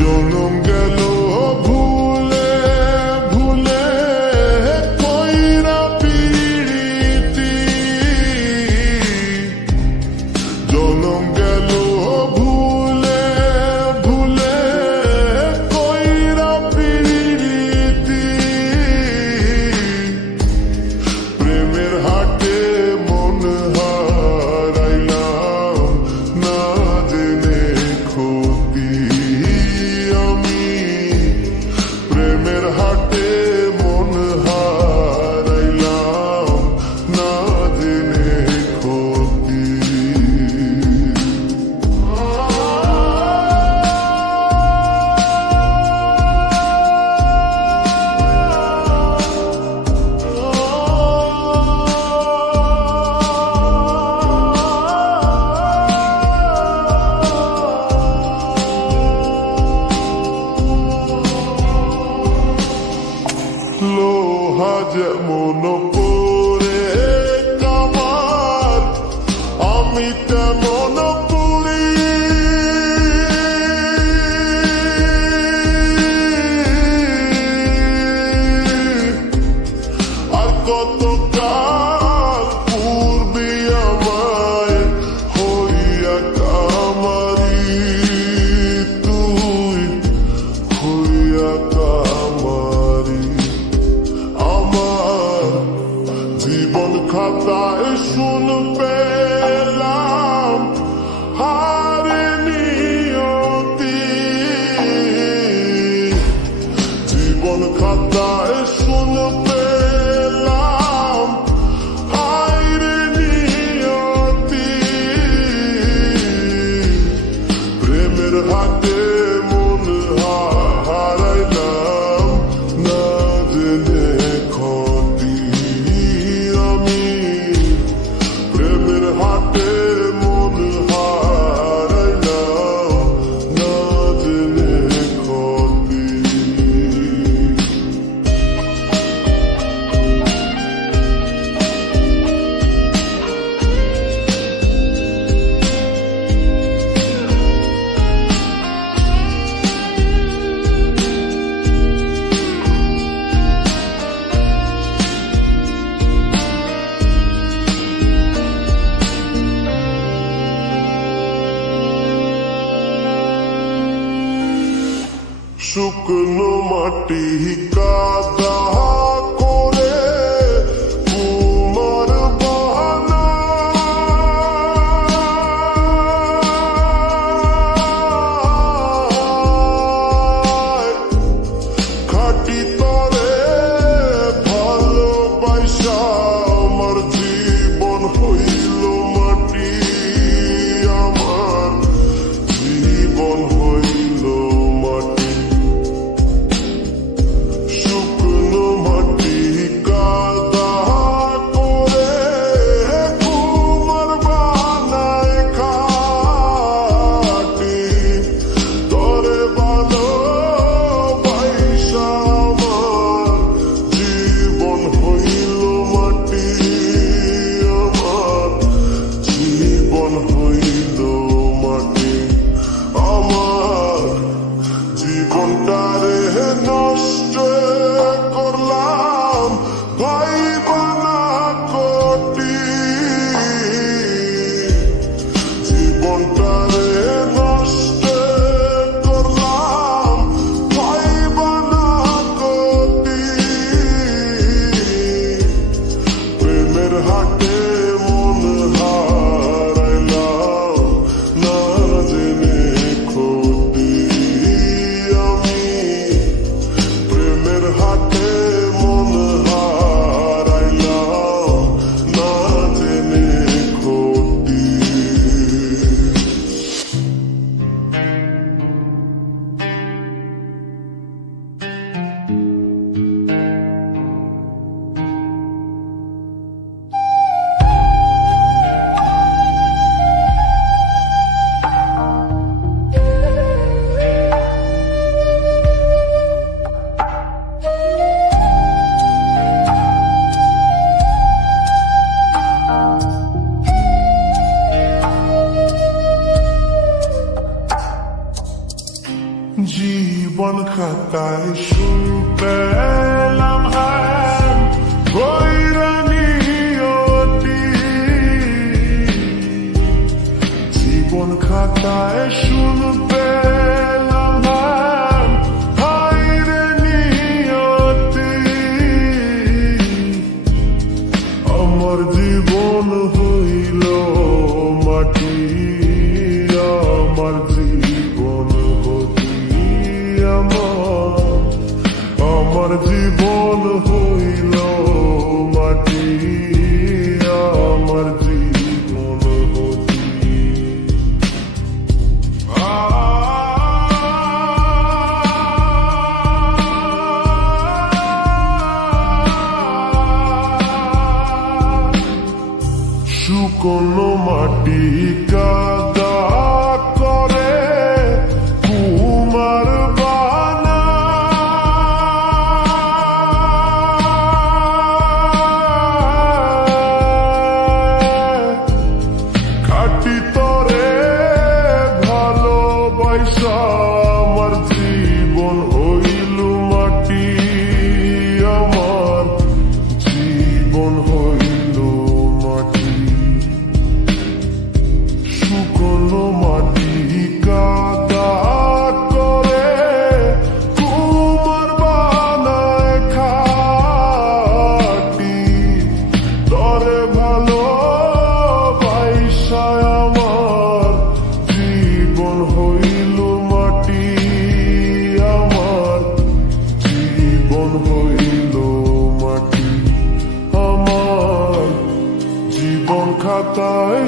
canım Yeah. শুকনো মাটি কাদা تعيشوا بلمعان غيرانيوتي জীবন খাতায় শুনবে আমার জীবন হইল আমার জীবন হইল মাটি আমার জীবন শুকনো মাটি Father.